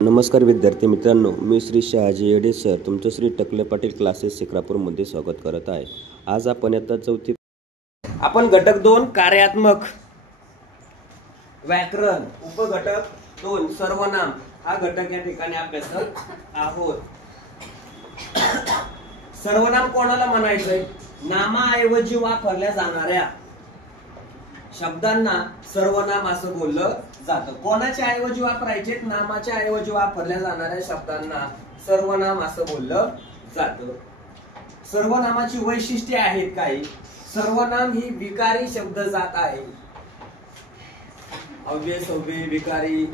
नमस्कार विद्यार्थी मित्रांनो, मी श्री शहाजी येडे सर तुमचं श्री टकले पाटील क्लासेस शिक्रापूरमध्ये स्वागत करत आहे. आज आपण आता चौथी आपण घटक 2 कार्यात्मक व्याकरण उपघटक 2 सर्वनाम हा घटक या ठिकाणी अभ्यासत आहोत. सर्वनाम कोणाला म्हणायचंय? नामाऐवजी वापरल्या जाणाऱ्या शब्दांना सर्वनाम असं बोललं जातं. कोणाच्या ऐवजी वापरायचे? नामाच्या ऐवजी वापरल्या जाणाऱ्या शब्दांना सर्वनाम असं बोललं जातं. सर्वनामाची वैशिष्ट्ये आहेत काही. सर्वनाम ही विकारी शब्द जात आहे. अव्यय, सव्यय, विकारी,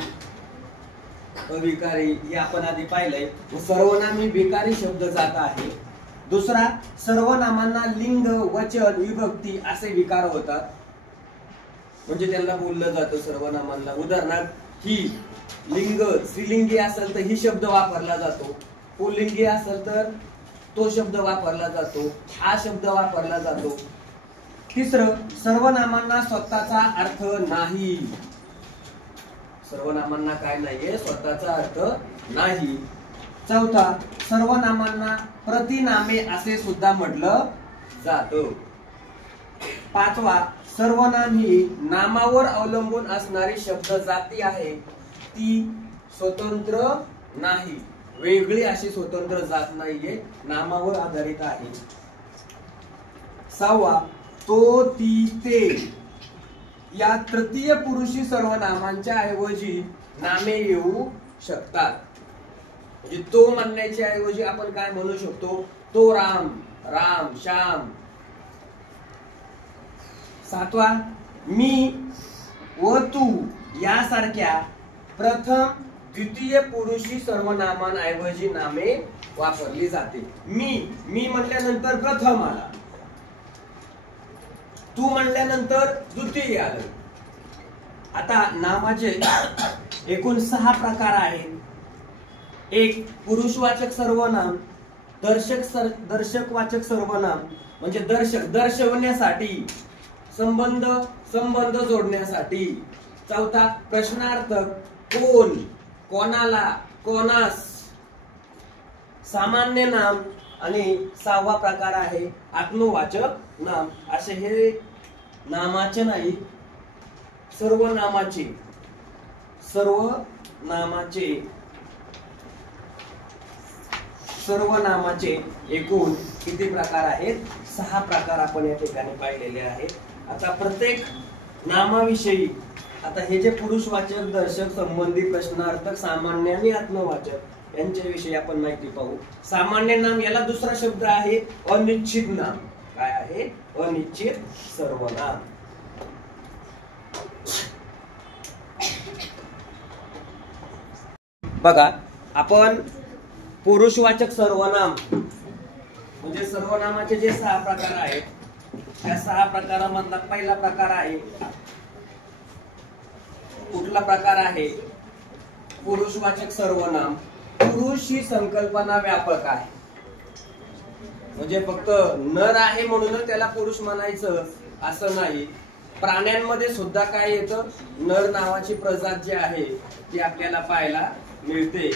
अविकारी हे आपण आधी पाहिलंय. सर्वनाम ही विकारी शब्द जात आहे. दुसरा, सर्वनामांना लिंग, वचन, विभक्ती असे विकार होतात, म्हणजे त्यांना बोललं जातं सर्वनामांना. उदाहरणार्थ ही लिंग स्त्रीलिंगी असेल तर ही शब्द वापरला जातो, पुल्लिंगी असेल तर तो शब्द वापरला जातो, हा शब्द वापरला जातो. तिसरं, सर्वनामांना स्वतःचा अर्थ नाही. सर्वनामांना काय नाहीये? स्वतःचा अर्थ नाही. चौथा, सर्वनामांना प्रतिनामे असे सुद्धा म्हटलं जातं. पाचवा, सर्वनाम ही नामावर अवलंबून असणारी शब्द जाती आहे, ती स्वतंत्र नाही. वेगळी अशी स्वतंत्र जात नाहीये, नामावर आधारित आहे. सहावा, तो, ती, ते या तृतीय पुरुषी सर्वनामांच्या ऐवजी नामे येऊ शकतात. म्हणजे तो म्हणण्याच्या ऐवजी आपण काय म्हणू शकतो? तो राम, राम, श्याम. सातवा, मी व तू यासारख्या प्रथम द्वितीय पुरुषी सर्वनामांऐवजी नामे वापरली जाते. मी म्हटल्यानंतर प्रथम आला, तू म्हणल्यानंतर द्वितीय आलं. आता नामाचे एकूण 6 प्रकार आहेत. एक, पुरुषवाचक सर्वनाम. दर्शकवाचक सर्वनाम म्हणजे दर्शवण्यासाठी, संबंध जोडण्यासाठी. चौथा, प्रश्नार्थक. कोण, कोणाला, कोणास. सामान्य नाम. आणि 6वा प्रकार आहे आत्मवाचक नाम. असे हे नामाचे नाही, सर्वनामाचे एकूण किती प्रकार आहेत? 6 प्रकार आपण या ठिकाणी पाहिलेले आहेत. आता प्रत्येक नामाविषयी, आता हे जे पुरुषवाचक, दर्शक, संबंधी, प्रश्नार्थक, सामान्य आणि आत्मवाचक यांच्याविषयी आपण माहिती पाहू. सामान्य नाम, याला दुसरा शब्द आहे अनिश्चित नाम. काय आहे? अनिश्चित सर्वनाम. बघा, आपण पुरुषवाचक सर्वनाम म्हणजे सर्वनामाचे जे 6 प्रकार आहेत, त्या 6 प्रकारामधला पहिला प्रकार आहे, कुठला प्रकार आहे? पुरुषवाचक सर्वनाम. पुरुष ही संकल्पना व्यापक आहे, म्हणजे फक्त नर आहे म्हणून त्याला पुरुष म्हणायचं असं नाही. प्राण्यांमध्ये सुद्धा काय येतं? नर नावाची प्रजात जी आहे ती आपल्याला पाहायला मिळते,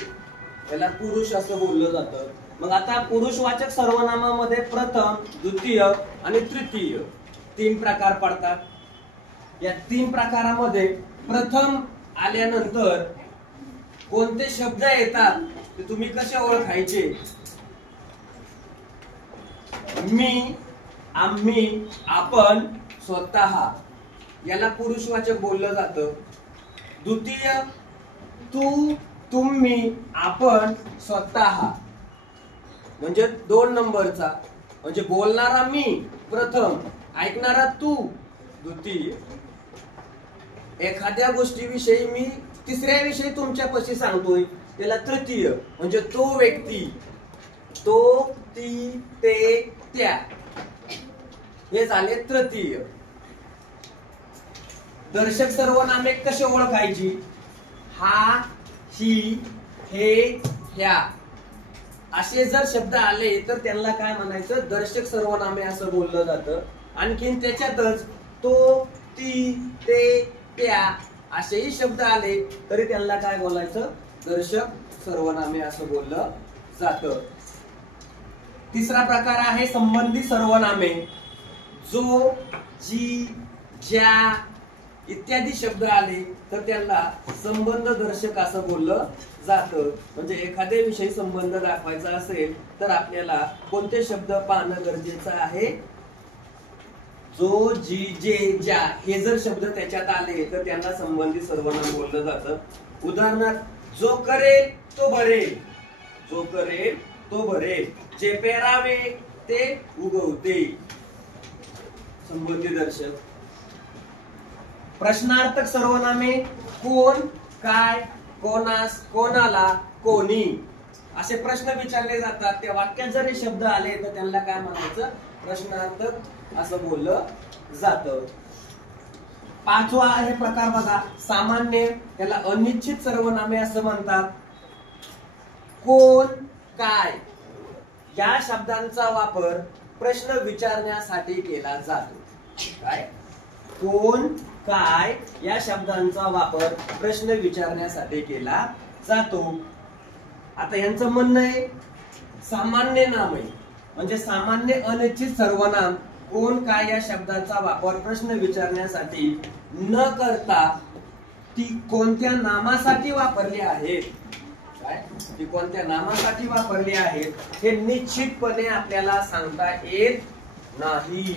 त्याला पुरुष असं बोललं जातं. मग आता पुरुषवाचक सर्वनामामध्ये प्रथम, द्वितीय आणि तृतीय 3 प्रकार पडतात. या 3 प्रकारामध्ये प्रथम आल्यानंतर कोणते शब्द येतात ते तुम्ही कसे ओळखायचे? मी, आम्ही, आपण, स्वतः याला पुरुषवाचक बोललं जातं. द्वितीय, तू, तुम्ही, आपण, स्वतः म्हणजे 2 नंबरचा, म्हणजे बोलणारा मी प्रथम, ऐकणारा तू द्वितीय. एखाद्या गोष्टीविषयी मी तिसऱ्या विषयी तुमच्यापाशी सांगतोय त्याला तृतीय, म्हणजे तो व्यक्ती, तो, ती, ते, त्या हे झाले तृतीय. दर्शक सर्वनामे कसे ओळखायची? हा, ही, हे, ह्या असे जर शब्द आले तर त्यांना काय म्हणायचं? दर्शक सर्वनामे असं बोललं जातं. आणखीन त्याच्यातच तो, ती, ते, त्या असेही शब्द आले तरी त्यांना काय बोलायचं? दर्शक सर्वनामे असं बोललं जातं. तिसरा प्रकार आहे संबंधी सर्वनामे. जो, जी, ज्या इत्यादी शब्द आले तर त्यांना संबंध दर्शक असं बोललं जातं. म्हणजे एखाद्या विषयी संबंध दाखवायचा असेल तर आपल्याला कोणते शब्द पाहणं गरजेचं आहे? जो, जी, जे, ज्या हे जर शब्द त्याच्यात आले तर त्यांना संबंधी सर्वनाम बोललं जातं. उदाहरणार्थ, जो करेल तो भरेल, जो करेल तो भरेल, जे पेरावे ते उगवते, संबंधी दर्शक. प्रश्नार्थक सर्वनामे कोण, काय, कोणास, कोणाला, कोणी असे प्रश्न विचारले जातात. त्या वाक्यात जर हे शब्द आले तर त्यांना काय म्हणायचं? प्रश्नार्थक असं बोललं जातं. पाचवा आहे प्रकार बघा, सामान्य. त्याला अनिश्चित सर्वनामे असं म्हणतात. कोण, काय या शब्दांचा वापर प्रश्न विचारण्यासाठी केला जातो. काय? कोण, काय या शब्दांचा वापर प्रश्न विचारण्यासाठी केला जातो. आता यांचं म्हणणं आहे सामान्य नाम आहे म्हणजे सामान्य अनिश्चित सर्वनाम कोण, काय या शब्दाचा वापर प्रश्न विचारण्यासाठी न करता ती कोणत्या नामासाठी वापरली आहेत, काय ती कोणत्या नामासाठी वापरली आहेत हे निश्चितपणे आपल्याला सांगता येत नाही.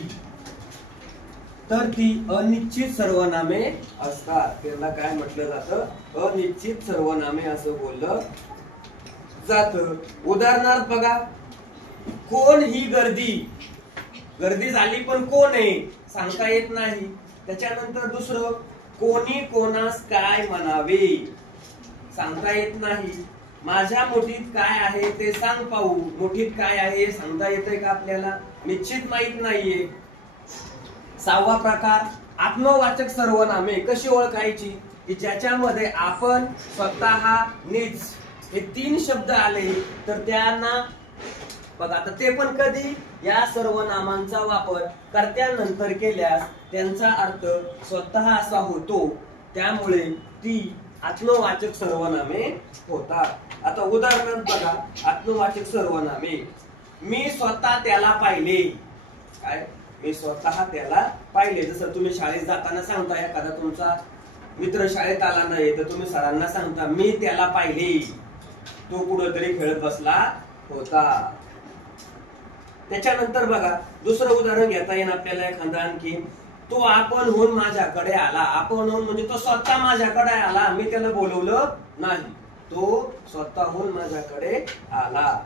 तर ती अनिश्चित सर्वनामे असतात. त्यांना काय म्हटलं जातं? अनिश्चित सर्वनामे असं बोललं जातं. उदाहरणार्थ बघा, कोण ही गर्दी, गर्दी झाली पण कोण आहे सांगता येत नाही. त्याच्यानंतर दुसरं, कोणी कोणास काय म्हणावे सांगता येत नाही. माझ्या मुठीत काय आहे ते सांग पाहू, मुठीत काय आहे हे सांगता येतंय का आपल्याला? निश्चित माहित नाहीये. सहावा प्रकार, आत्मवाचक सर्वनामे. कशी ओळखायची? की ज्याच्यामध्ये आपण, स्वतः, निज हे तीन शब्द आले तर त्यांना बघा. आता ते पण कधी? या सर्वनामांचा वापर कर्त्यानंतर केल्यास त्यांचा अर्थ स्वतः असा होतो, त्यामुळे ती आत्मवाचक सर्वनामे होतात. आता उदाहरणार्थ बघा, आत्मवाचक सर्वनामे. मी स्वतः त्याला पाहिले. काय? मी स्वतः त्याला पाहिले. जसं तुम्ही शाळेत जाताना सांगता, एखादा तुमचा मित्र शाळेत आला नाही तर तुम्ही सरांना सांगता मी त्याला पाहिले, तो कुठेतरी खेळत बसला होता. त्याच्यानंतर बघा, दुसरं उदाहरण घेता येईल आपल्याला एखादा आणखी. तो आपण होऊन माझ्याकडे आला. आपण होऊन म्हणजे तो स्वतः माझ्याकडे आला, मी त्याला बोलवलं नाही, तो स्वतःहून माझ्याकडे आला.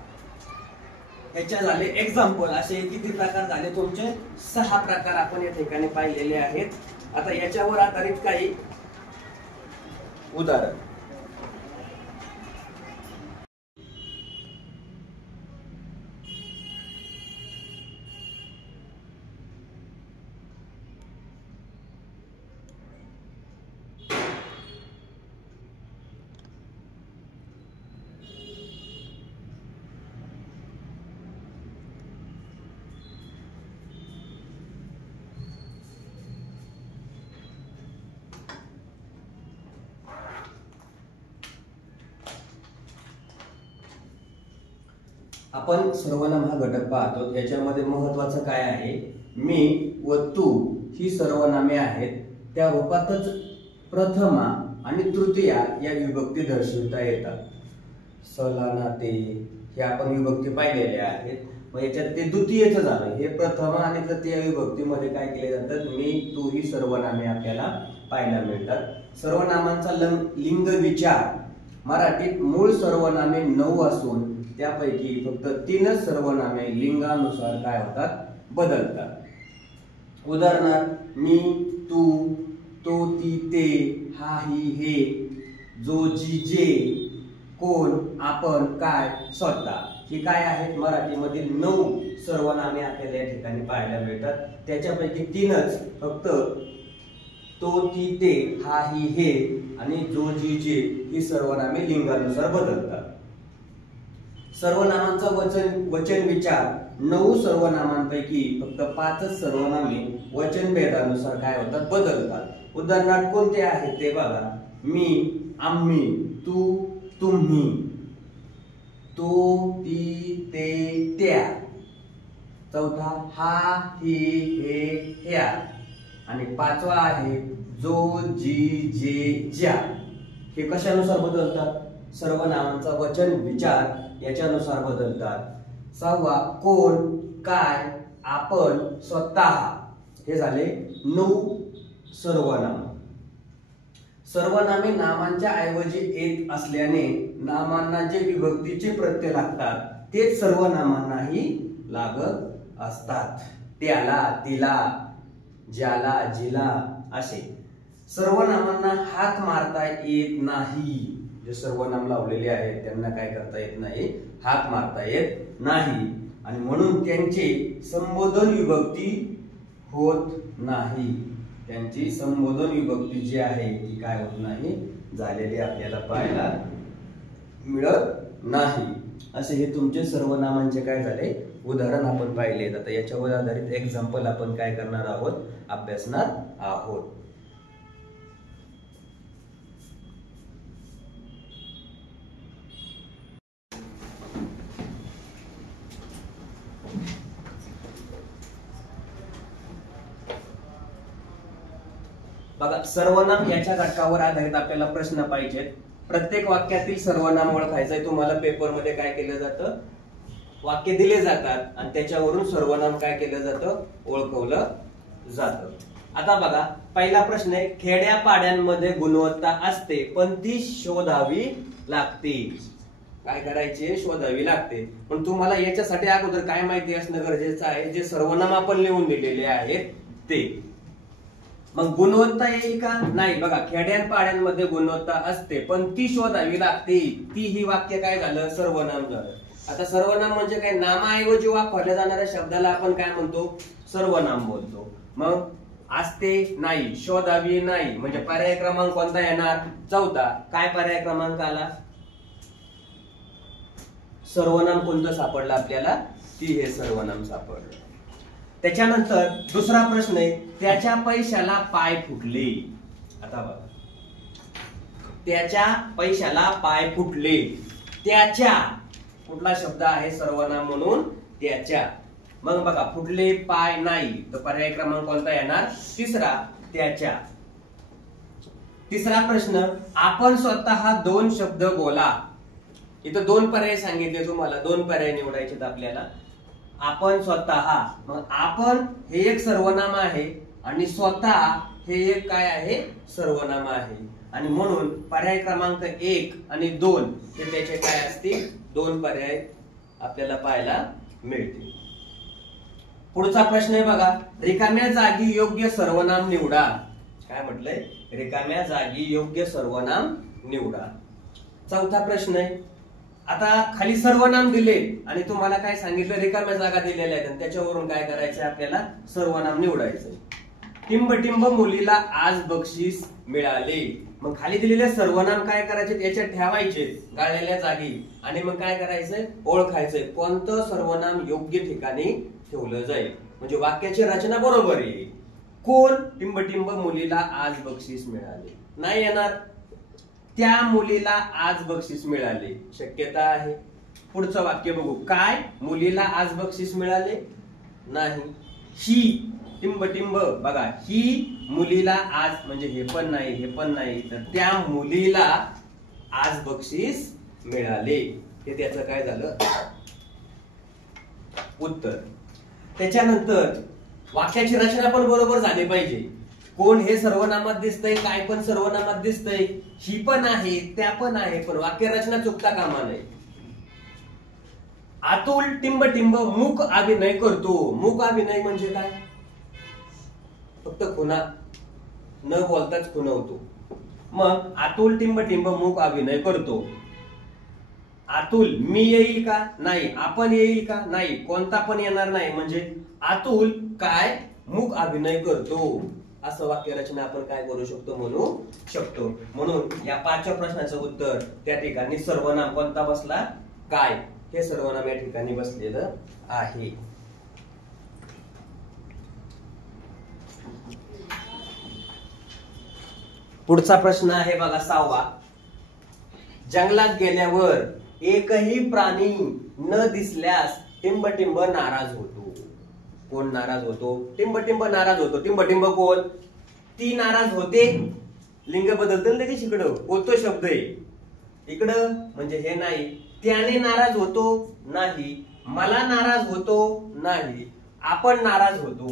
याच्या झाले एक्झाम्पल. असे किती प्रकार झाले तुमचे? 6 प्रकार आपण या ठिकाणी पाहिलेले आहेत. आता याच्यावर आधारित काही उदाहरण. आपण सर्वनाम हा घटक पाहतो. याच्यामध्ये महत्वाचं काय आहे? मी व तू ही सर्वनामे आहेत. त्या रूपातच प्रथमा आणि तृतीया या विभक्ती दर्शविता येतात. सला, नाते हे आपण विभक्ती पाहिलेल्या आहेत. मग याच्यात ते द्वितीयच झालं. हे प्रथमा आणि तृतीय विभक्तीमध्ये काय केले जातात? मी, तू ही सर्वनामे आपल्याला पाहायला मिळतात. सर्वनामांचा लिंग विचार. मराठीत मूळ सर्वनामे 9 असून त्यापैकी फक्त 3च सर्वनामे लिंगानुसार काय होतात? बदलतात. उदाहरणार्थ, मी, तू, तो, ती, ते, हा, ही, हे, जो, जी, जे, कोण, आपण, काय, स्वतः ही काय आहेत? मराठीमधील 9 सर्वनामे आपल्याला या ठिकाणी पाहायला मिळतात. त्याच्यापैकी 3च फक्त तो, ती, ते, हा, ही, हे आणि जो, जी, जे ही सर्वनामे लिंगानुसार बदलतात. सर्वनामांचा वचन विचार. 9 सर्वनामांपैकी फक्त 5च सर्वनामे वचन भेदानुसार काय होतात? बदलतात. उदाहरणार्थ कोणते आहेत ते बघा. मी, आम्ही, तू, तुम्ही, तो, ती, ते, त्या. चौथा हा, ही, हे, ह्या. आणि पाचवा आहे जो, जी, जे, ज्या. हे कशानुसार बदलतात? सर्वनामांचा वचन विचार याच्यानुसार बदलतात. सहावा कोण, काय, आपण, स्वतः. हे झाले 9 सर्वनाम. सर्वनामे नामांच्या ऐवजी येत असल्याने नामांना जे विभक्तीचे प्रत्यय लागतात तेच सर्वनामांनाही लागत असतात. त्याला, तिला, ज्याला, जिला असे. सर्वनामांना हाक मारता येत नाही. जे सर्वनाम लावलेले आहेत त्यांना काय करता येत नाही? हाक मारता येत नाही. आणि म्हणून त्यांचे संबोधन विभक्ती होत नाही. त्यांची संबोधन विभक्ती जी आहे ती काय होत नाही? झालेली आपल्याला पाहायला मिळत नाही. असे हे तुमचे सर्वनामांचे काय झाले? उदाहरण आपण पाहिले. आता याच्यावर आधारित एक्झाम्पल आपण काय करणार आहोत? अभ्यासणार आहोत. बघा, सर्वनाम याच्या घटकावर आधारित आपल्याला प्रश्न पाहिजेत. प्रत्येक वाक्यातील सर्वनाम ओळखायचंय. तुम्हाला पेपरमध्ये काय केलं जातं? वाक्य दिले जातात आणि त्याच्यावरून सर्वनाम काय केलं जातं? ओळखवलं जातं. आता बघा, पहिला प्रश्न आहे, खेड्यापाड्यांमध्ये गुणवत्ता असते पण ती शोधावी लागते. काय करायची? शोधावी लागते. पण तुम्हाला याच्यासाठी अगोदर काय माहिती असणं गरजेचं आहे? जे सर्वनाम आपण लिहून दिलेले आहेत ते. मग गुणवत्ता येईल का? नाही. बघा, खेड्यापाड्यांमध्ये गुणवत्ता असते पण ती शोधावी लागते. ती ही वाक्य काय झालं? सर्वनाम झालं. आता सर्वनाम म्हणजे काय? नामाऐवजी वापरल्या जाणाऱ्या शब्दाला आपण काय म्हणतो? सर्वनाम बोलतो. मग असते नाही, शोधावी नाही, म्हणजे पर्याय क्रमांक कोणता येणार? चौथा. काय पर्याय क्रमांक आला? सर्वनाम कोणतं सापडलं आपल्याला? ती हे सर्वनाम सापडलं. त्याच्यानंतर दुसरा प्रश्न आहे, त्याच्या पैशाला पाय फुटले. आता बघा, त्याच्या पैशाला पाय फुटले. त्याच्या कुठला शब्द आहे सर्वनाम म्हणून? त्याच्या. मग बघा, फुटले पाय नाही, तर पर्याय क्रमांक कोणता येणार? तिसरा, त्याच्या. तिसरा प्रश्न, आपण स्वतः 2 शब्द बोला. इथं 2 पर्याय सांगितले तुम्हाला. 2 पर्याय निवडायचे आपल्याला. आपण स्वतः. मग आपण हे एक सर्वनाम आहे आणि स्वतः हे एक काय आहे? सर्वनाम आहे. आणि म्हणून पर्याय क्रमांक 1 आणि 2 हे त्याचे काय असतील? 2 पर्याय आपल्याला पाहायला मिळतील. पुढचा प्रश्न आहे बघा, रिकाम्या जागी योग्य सर्वनाम निवडा. काय म्हटलंय? रिकाम्या जागी योग्य सर्वनाम निवडा. चौथा प्रश्न आहे, आता खाली सर्वनाम दिले आणि तुम्हाला काय सांगितलं? रिकाम्या जागा दिलेल्या आहेत आणि त्याच्यावरून काय करायचं? आपल्याला सर्वनाम निवडायचं. टिंब टिंब मुलीला आज बक्षीस मिळाले. मग खाली दिलेले सर्वनाम काय करायचे? याच्यात ठेवायचे गाळलेल्या जागी आणि मग काय करायचंय? ओळखायचंय कोणतं सर्वनाम योग्य ठिकाणी ठेवलं जाईल. म्हणजे वाक्याची रचना बरोबर आहे. कोण? टिंब टिंब मुलीला आज बक्षीस मिळाले. नाही येणार. त्या मुलीला आज बक्षीस मिळाले. शक्यता आहे. पुढचं वाक्य बघू. काय? मुलीला आज बक्षीस मिळाले? नाही. ही टिंब टिंब, बघा, ही मुलीला आज, म्हणजे हे पण नाही, हे पण नाही, तर त्या मुलीला आज बक्षीस मिळाले. हे त्याचं काय झालं? उत्तर. त्याच्यानंतर वाक्याची रचना पण बरोबर झाली पाहिजे. कोण हे सर्वनामात दिसतंय, काय पण सर्वनामात दिसतंय, ही पण आहे, त्या पण आहे, पण वाक्य रचना चुकता कामा नये. अतुल टिंब टिंब मूक अभिनय करतो. मूक अभिनय म्हणजे काय? फक्त खुना, न बोलताच खुणवतो. मग अतुल टिंब टिंब मूक अभिनय करतो. अतुल मी येईल का? नाही. आपण येईल का? नाही. कोणता पण येणार नाही. म्हणजे अतुल काय? मूक अभिनय करतो. असं वाक्य रचना आपण काय करू शकतो? म्हणू शकतो. म्हणून या 5व्या प्रश्नाचं उत्तर त्या ठिकाणी सर्वनाम कोणता बसला? काय. हे सर्वनाम या ठिकाणी बसलेलं आहे. पुढचा प्रश्न आहे बघा 6वा. जंगलात गेल्यावर एकही प्राणी न दिसल्यास टिंबटिंब नाराज होतो. कोण नाराज होतो? टिंबटिंब नाराज होतो. टिंबटिंब कोण? ती नाराज होते. लिंग बदलतं लगेच इकडं होतो शब्द आहे. इकडं म्हणजे हे नाही. त्याने नाराज होतो नाही. मला नाराज होतो नाही. आपण नाराज होतो.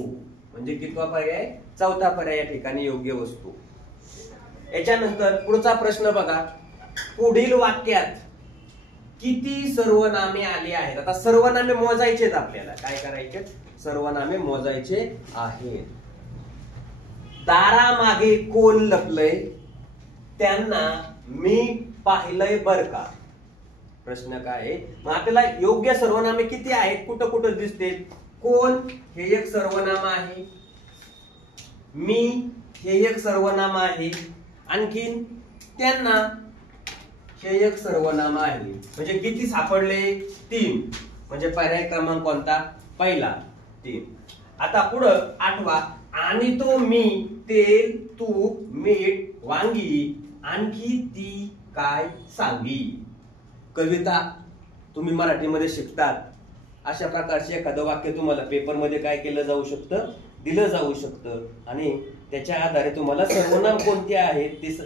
म्हणजे कितवा पर्याय? चौथा पर्याय या ठिकाणी योग्य वस्तू. याच्यानंतर पुढचा प्रश्न बघा. पुढील वाक्यात किती सर्वनामे आली आहेत? आता सर्वनामे मोजायचे आहेत आपल्याला. काय करायचे? सर्वनामे मोजायचे आहेत. दारामागे कोण लपलंय? त्यांना मी पाहिलंय बर का. प्रश्न काय आहे? मग आपल्याला योग्य सर्वनामे किती आहेत? कुठं कुठं दिसते? कोण हे एक सर्वनाम आहे. मी हे एक सर्वनाम आहे. आणखीन त्यांना हे एक सर्वनाम आहे. म्हणजे किती सापडले? 3. म्हणजे पर्याय क्रमांक कोणता? पहिला 3. आता पुढं 8वा. आणि तो मी, तेल, तूप, मीठ, वांगी, आणखी ती काय सांगी. कविता तुम्ही मराठीमध्ये शिकतात. अशा प्रकारचे एखादं वाक्य तुम्हाला पेपरमध्ये काय केलं जाऊ शकतं? दिलं जाऊ शकतं. आणि त्याच्या आधारे तुम्हाला सर्वनाम कोणते आहेत ते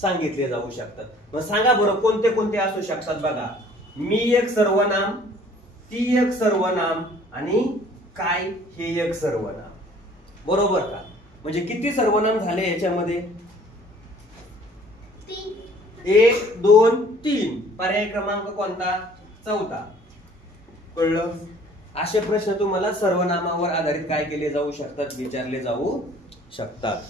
सांगितले जाऊ शकतात. मग सांगा बरं कोणते कोणते असू शकतात? बघा. मी एक सर्वनाम, ती एक सर्वनाम आणि काय हे एक सर्वनाम. बरोबर का? म्हणजे किती सर्वनाम झाले याच्यामध्ये? 1 2 3. पर्याय क्रमांक कोणता? चौथा. कळलं? असे प्रश्न तुम्हाला सर्वनामावर आधारित काय केले जाऊ शकतात? विचारले जाऊ शकतात.